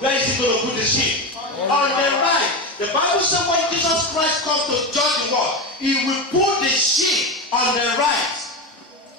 where is he going to put the sheep? On the right. The Bible says when Jesus Christ comes to judge the world, he will put the sheep on the right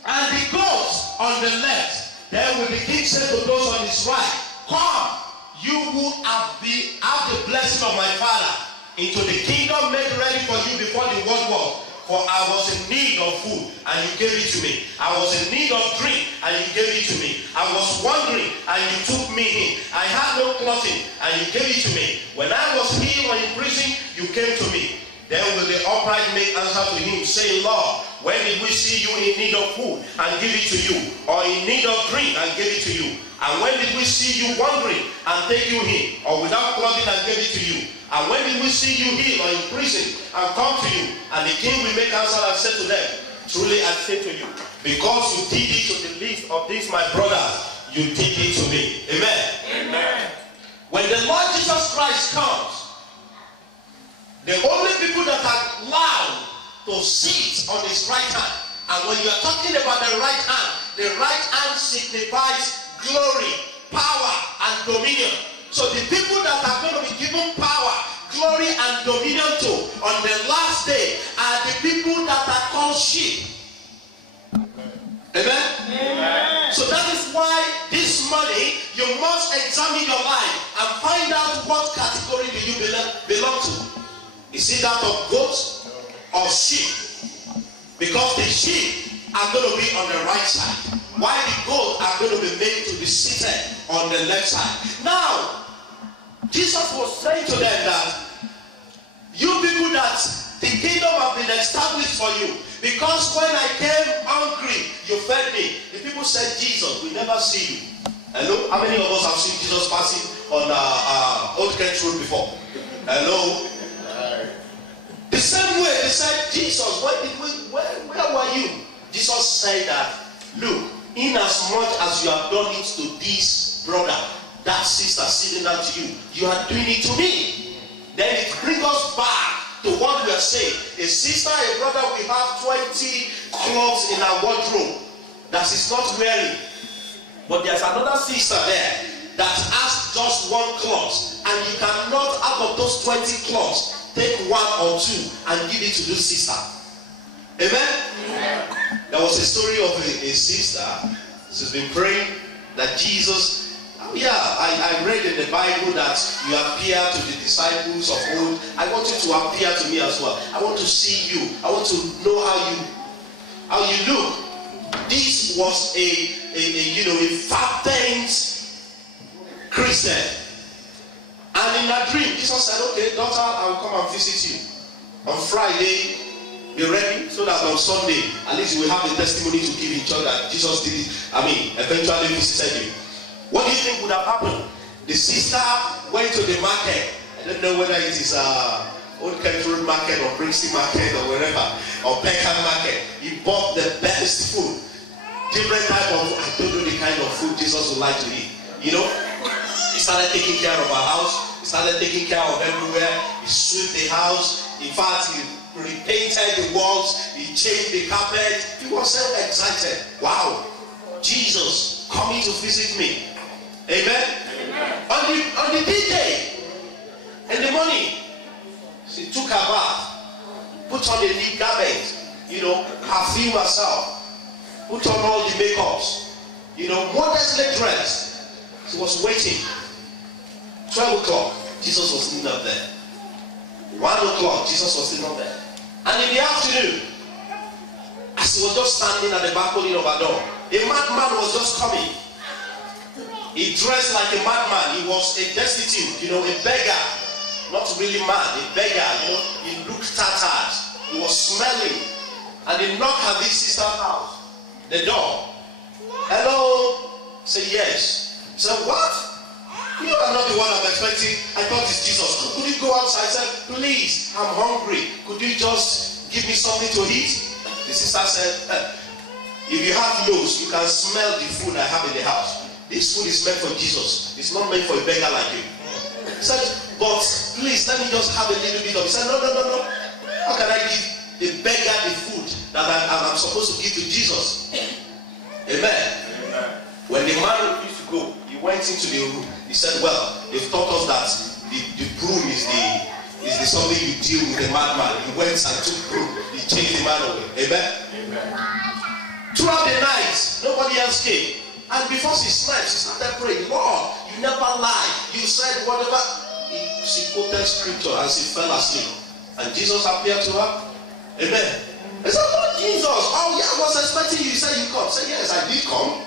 and the goats on the left. Then will the king say to those on his right, come, you who have the blessing of my Father, into the kingdom made ready for you before the world was. For I was in need of food, and you gave it to me. I was in need of drink, and you gave it to me. I was wandering, and you took me in. I had no clothing, and you gave it to me. When I was ill or in prison, you came to me. Then will the upright make answer to him, saying, Lord, when did we see you in need of food and give it to you, or in need of drink and give it to you? And when did we see you wandering and take you in, or without clothing and give it to you? And when did we see you ill or in prison and come to you? And the king will make answer and say to them, truly I say to you, because you did it to the least of these my brothers, you did it to me. Amen. Amen. When the Lord Jesus Christ comes, the only people that are allowed to sit on his right hand, and when you are talking about the right hand signifies glory, power, and dominion. So the people that are going to be given power, glory, and dominion to on the last day are the people that are called sheep. Amen? Amen. So that is why this morning you must examine your life and find out what category do you belong to. Is it that of goats or sheep? Because the sheep are going to be on the right side, while the goats are going to be made to be seated on the left side. Now, Jesus was saying to them that you people, that the kingdom have been established for you, because when I came hungry, you fed me. The people said, Jesus, we never see you. Hello? How many of us have seen Jesus passing on Old Kent Road before? Hello? The same way they said, Jesus, where were you? Jesus said that, look, inasmuch as you have done it to this brother, that sister sitting down to you, you are doing it to me. Then it brings us back to what we are saying. A sister, a brother, we have 20 clothes in our wardrobe that is not wearing. But there's another sister there that has just one cloth, and you cannot, out of those 20 cloths, take one or two and give it to this sister. Amen? Amen. There was a story of a sister. She's been praying that Jesus, I read in the Bible that you appear to the disciples of old. I want you to appear to me as well. I want to see you. I want to know how you look. This was a fervent Christian. And in her dream, Jesus said, okay, daughter, I will come and visit you. On Friday, be ready, so that on Sunday, at least you will have a testimony to give in church that Jesus did it. Eventually visited you. What do you think would have happened? The sister went to the market. I don't know whether it is Old Kent Road Market or Brixton Market or wherever, or Peckham Market. He bought the best food. Different type of, I don't know the kind of food Jesus would like to eat. You know? He started taking care of our house. He started taking care of everywhere. He swept the house. In fact, he repainted the walls. He changed the carpet. He was so excited. Wow. Jesus coming to visit me. Amen? Amen. On the D-Day, in the morning, she took her bath, put on a new garment, perfume herself, put on all the makeups, modestly dressed. She was waiting. 12 o'clock, Jesus was still not there. 1 o'clock, Jesus was still not there. And in the afternoon, as he was just standing at the balcony of her door, a madman was just coming. He dressed like a madman. He was a destitute, a beggar. Not really mad, a beggar, He looked tattered. He was smelling. And he knocked at this sister's house. The door. Hello? Say yes. He said, what? You are not the one I'm expecting. I thought it's Jesus. Could you go outside? I said, please, I'm hungry. Could you just give me something to eat? The sister said, if you have nose, you can smell the food I have in the house. This food is meant for Jesus. It's not meant for a beggar like you. He said, but please, let me just have a little bit of it. He said, no. How can I give the beggar the food that I'm supposed to give to Jesus? Amen. When the man refused to go, he went into the room. He said, well, they've taught us that the broom is the something you deal with a madman. He went and took broom. He chased the man away. Amen? Amen. Throughout the night, nobody else came. And before she slept, she started praying, Lord, you never lied. You said whatever. She quoted scripture and she fell asleep. And Jesus appeared to her. Amen. He said, Lord Jesus, oh yeah, I was expecting you. You said you come. I said, yes, I did come.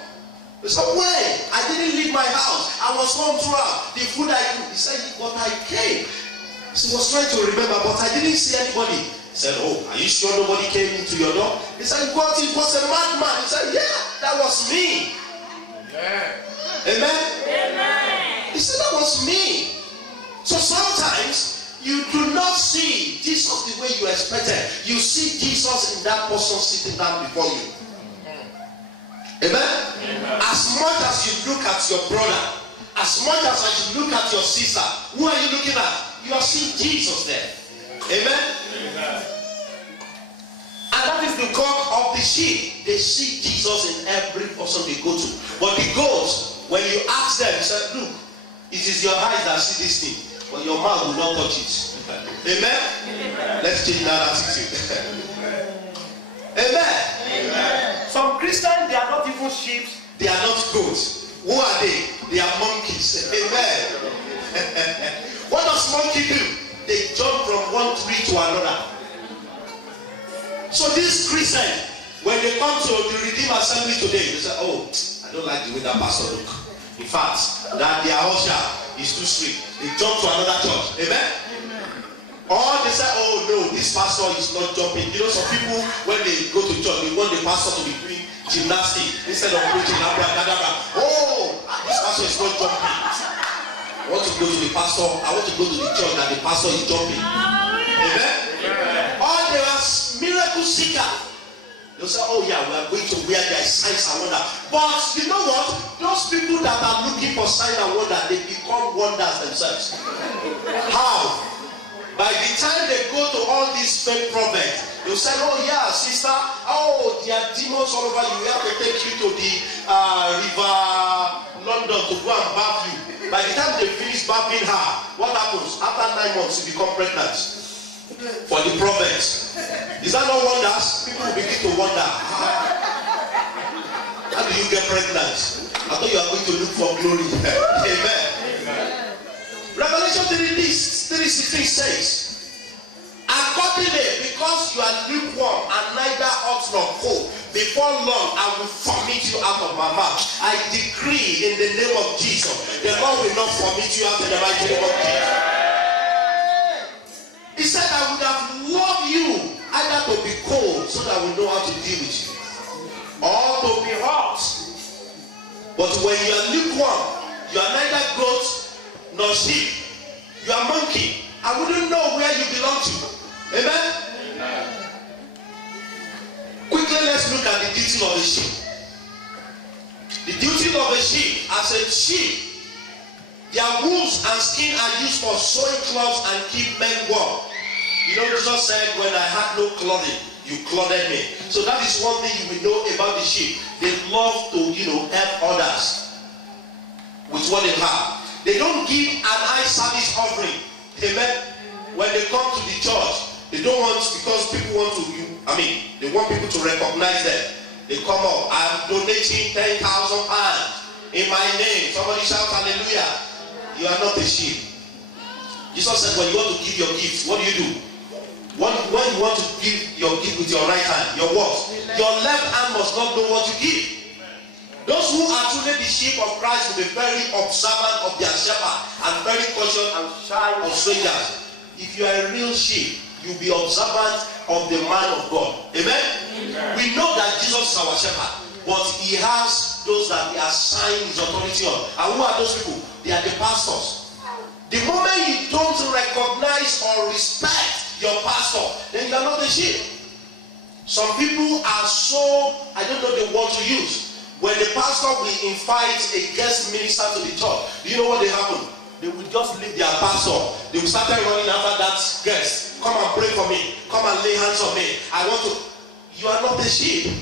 He said, when? I didn't leave my house. I was home throughout. The food I cooked. He said, but I came. She was trying to remember, but I didn't see anybody. He said, oh, are you sure nobody came into your door? He said, God, it was a madman. He said, yeah, that was me. Amen. Amen? Amen. He said, that was me. So sometimes you do not see Jesus the way you expected. You see Jesus in that person sitting down before you. Amen? Amen? As much as you look at your brother, as much as you look at your sister, who are you looking at? You are seeing Jesus there. Amen? Amen? And that is the God of the sheep. They see Jesus in every person they go to. But the goats, when you ask them, you say, look, it is your eyes that see this thing. But your mouth will not touch it. Amen? Amen. Let's change that attitude. Amen. Amen. Some Christians, they are not even sheep. They are not goats. Who are they? They are monkeys. Amen. What does monkey do? They jump from one tree to another. So these Christians, when they come to the Redeemed Assembly today, they say, oh, I don't like the way that pastor look. In fact, that their usher is too strict. They jump to another church. Amen? Amen. Or they say, oh no, this pastor is not jumping. You know, some people, when they go to church, they want the pastor to be doing gymnastics instead of preaching. Oh, this pastor is not jumping. I want to go to the pastor. I want to go to the church that the pastor is jumping. Amen? Amen. Or they are miracle seeker. They'll say, oh yeah, we are going to where there is signs and wonder. But you know what? Those people that are looking for signs and wonder, they become wonders themselves. How? By the time they go to all these fake prophets, they'll say, oh yeah, sister, oh, there are demons all over you. We have to take you to the river London to go and bath you. By the time they finish bathing her, what happens? After 9 months, you become pregnant. For the prophets. Is that not wonders? People will begin to wonder. How do you get pregnant? I thought you are going to look for glory. Amen. Amen. Revelation 3:16 says, accordingly, because you are lukewarm and neither hot nor cold, before long I will vomit you out of my mouth. I decree in the name of Jesus, the Lord will not vomit you out in the mighty name of Jesus. He said, I would have loved you either to be cold so that we know how to deal with you, or to be hot. But when you are lukewarm, you are neither goat nor sheep. You are monkey. I wouldn't know where you belong to. Amen? Amen. Quickly, let's look at the duty of a sheep. The duty of a sheep, as a sheep, their wounds and skin are used for sewing clothes and keep men warm. You know, Jesus said, when I had no clothing, you clothed me. So that is one thing you will know about the sheep. They love to, help others with what they have. They don't give an eye service offering. Amen. When they come to the church, they don't want, because people want to, they want people to recognize them. They come up, I'm donating 10,000 pounds in my name. Somebody shout hallelujah. You are not a sheep. Jesus said, when you want to give your gift, what do? When you want to give your gift with your right hand, your what? Your left hand must not know what you give. Those who are truly the sheep of Christ will be very observant of their shepherd and very cautious and shy of strangers. If you are a real sheep, you'll be observant of the man of God. Amen? Amen. We know that Jesus is our shepherd, but he has those that he has signed his authority on. And who are those people? They are the pastors. The moment you don't recognize or respect your pastor, then you are not a sheep. Some people are so, I don't know the word to use. When the pastor will invite a guest minister to the church, do you know what they happen? They will just leave their pastor. They will start running after that guest. Come and pray for me. Come and lay hands on me. I want to. You are not a sheep.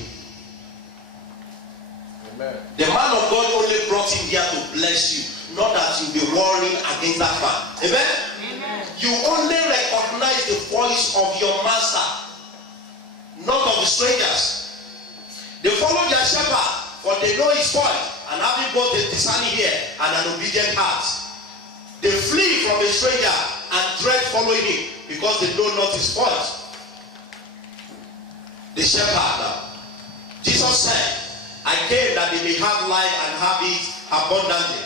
Amen. The man of God only brought him here to bless you, not that you'll be warring against that man. Amen? Amen. You only recognize the voice of your master, not of the strangers. They follow their shepherd, for they know his voice, and having both a discerning ear and an obedient heart, they flee from a stranger and dread following him, because they know not his voice. The shepherd now. Jesus said, I came that they may have life and have it abundantly.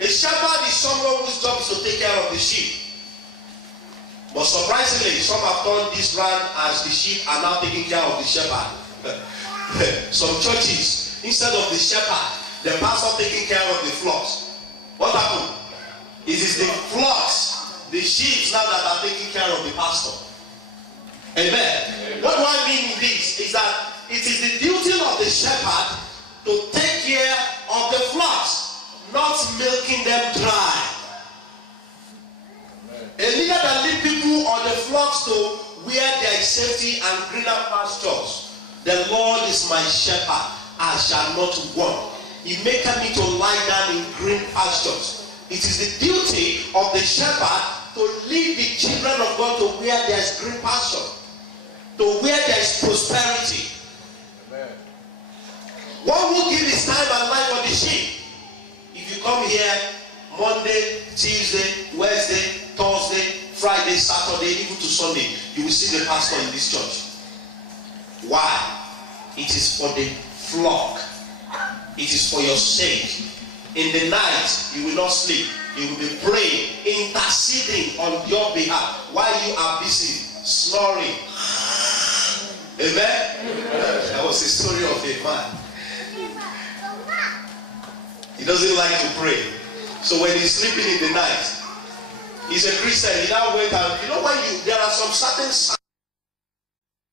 A shepherd is someone whose job is to take care of the sheep. But surprisingly, some have turned this round as the sheep are now taking care of the shepherd. Some churches, instead of the shepherd, the pastor taking care of the flocks. What happened? It is the flocks, the sheep now that are taking care of the pastor. Amen. Amen. What do I mean in this is that it is the duty of the shepherd to take care of the flocks, not milking them dry. Amen. A leader that leads people or the flocks to where there is safety and greener pastures. The Lord is my shepherd, I shall not want. He maketh me to lie down in green pastures. It is the duty of the shepherd to lead the children of God to where there is green pasture, to where there is prosperity. Amen. One will give his time and life for the sheep. If you come here Monday, Tuesday, Wednesday, Thursday, Friday, Saturday, even to Sunday, you will see the pastor in this church. Why? It is for the flock. It is for your sake. In the night, you will not sleep. You will be praying, interceding on your behalf while you are busy snoring. Amen? Amen. That was the story of a man. He doesn't like to pray. So when he's sleeping in the night, he's a Christian. He now went and, you know, when there are some certain signs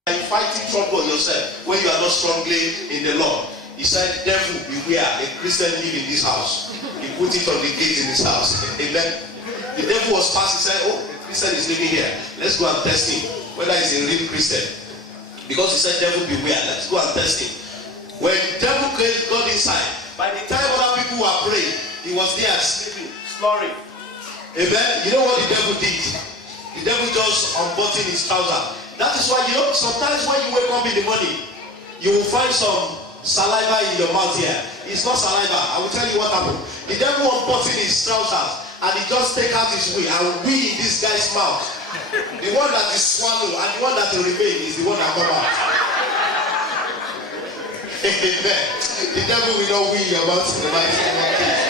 that you're fighting trouble yourself when you are not strongly in the Lord. He said, devil, beware, a Christian live in this house. He put it on the gate in his house. Amen. The devil was passing, said, oh, a Christian is living here. Let's go and test him, whether he's a real Christian. Because he said, devil, beware, let's go and test him. When the devil got inside, by the time other people were praying, he was there sleeping, snoring. Amen. You know what the devil did? The devil just unbuttoned his trouser. That is why, you know, sometimes when you wake up in the morning, you will find some saliva in your mouth here. It's not saliva. I will tell you what happened. The devil unbuttoned his trousers and he just take out his wee and wee in this guy's mouth. The one that is swallowed and the one that will remain is the one that come out. Amen. The devil will not wee in your mouth in the mighty name of Jesus.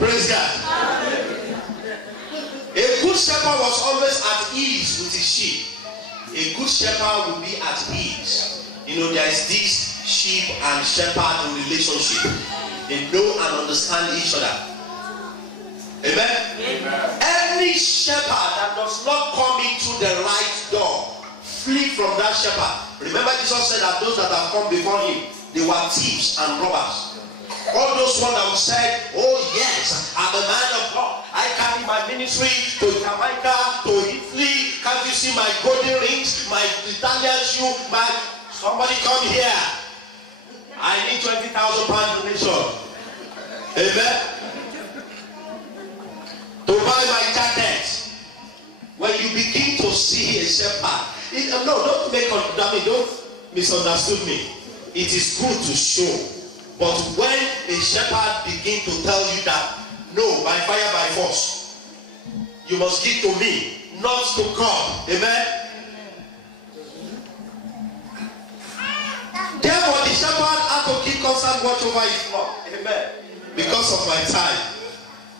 Praise God. A good shepherd was always at ease with his sheep. A good shepherd will be at ease. You know, there is this sheep and shepherd relationship. They know and understand each other. Amen? Amen. Any shepherd that does not come into the right door, flee from that shepherd. Remember, Jesus said that those that have come before him, they were thieves and robbers. All those ones that said, oh yes, I'm a man of God. I carry my ministry to Jamaica, to Italy. Can't you see my golden rings, my Italian shoe, my... Somebody come here. I need 20,000 pound donation. Amen. To buy my jacket. When you begin to see a shepherd, no, don't make don't misunderstand me. It is good to show. But when a shepherd begin to tell you that, no, by fire, by force, you must give to me, not to God. Amen. Therefore, the shepherd had to keep constant watch over his flock. Amen. Because of my time,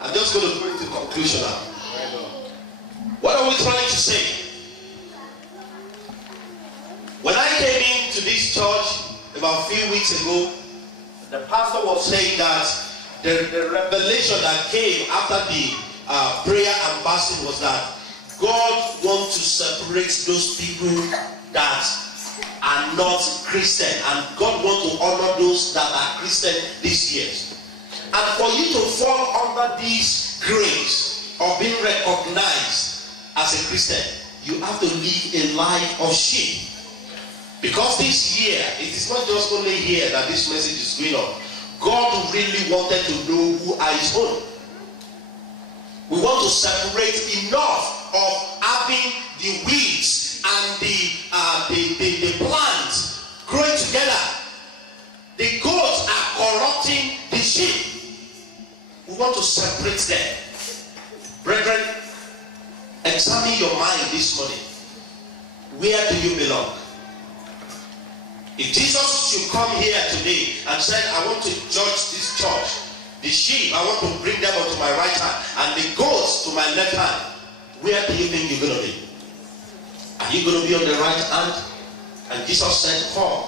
I'm just going to go into conclusion now. What are we trying to say? When I came into this church about a few weeks ago, the pastor was saying that the revelation that came after the prayer and fasting was that God wants to separate those people that are not Christian, and God wants to honor those that are Christian this year. And for you to fall under this grace of being recognized as a Christian, you have to live a life of sheep. Because this year, it is not just only here that this message is going on. God really wanted to know who are his own. We want to separate enough of having the weeds and the plants growing together. The goats are corrupting the sheep. We want to separate them. Brethren, examine your mind this morning. Where do you belong? If Jesus should come here today and said, I want to judge this church, the sheep, I want to bring them onto my right hand, and the goats to my left hand, where do you think you're going to be? Are you going to be on the right hand? And Jesus said, come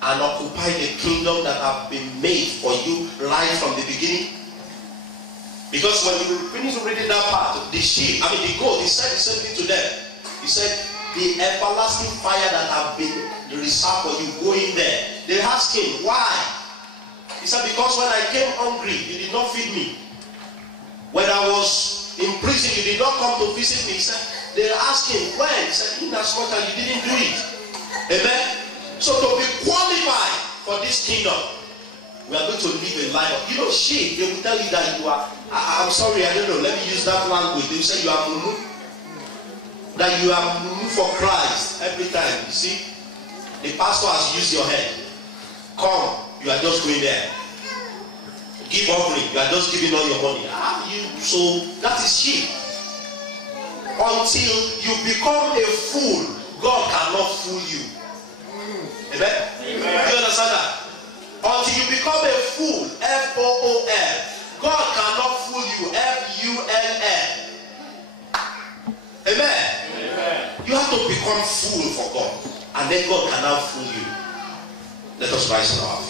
and occupy the kingdom that have been made for you right from the beginning. Because when you finish reading that part, the sheep, the goat, he said the same thing to them. He said, the everlasting fire that have been reserved for you, go in there. They asked him, why? He said, because when I came hungry, you did not feed me. When I was in prison, you did not come to visit me. He said, they asked him, when? He said, in as much as you didn't do it. Amen? So to be qualified for this kingdom, we are going to live a life of, sheep, they will tell you that you are, I'm sorry, I don't know, let me use that language. They will say you are mumu. That you are mumu for Christ every time. You see, the pastor has used your head. Come, you are just going there. Give offering, you are just giving all your money. So that is sheep. Until you become a fool, God cannot fool you. Amen? Amen. Do you understand that? Until you become a fool, F-O-O-L, God cannot fool you, F-U-L-L. Amen? Amen. You have to become fool for God, and then God cannot fool you. Let us rise on our feet.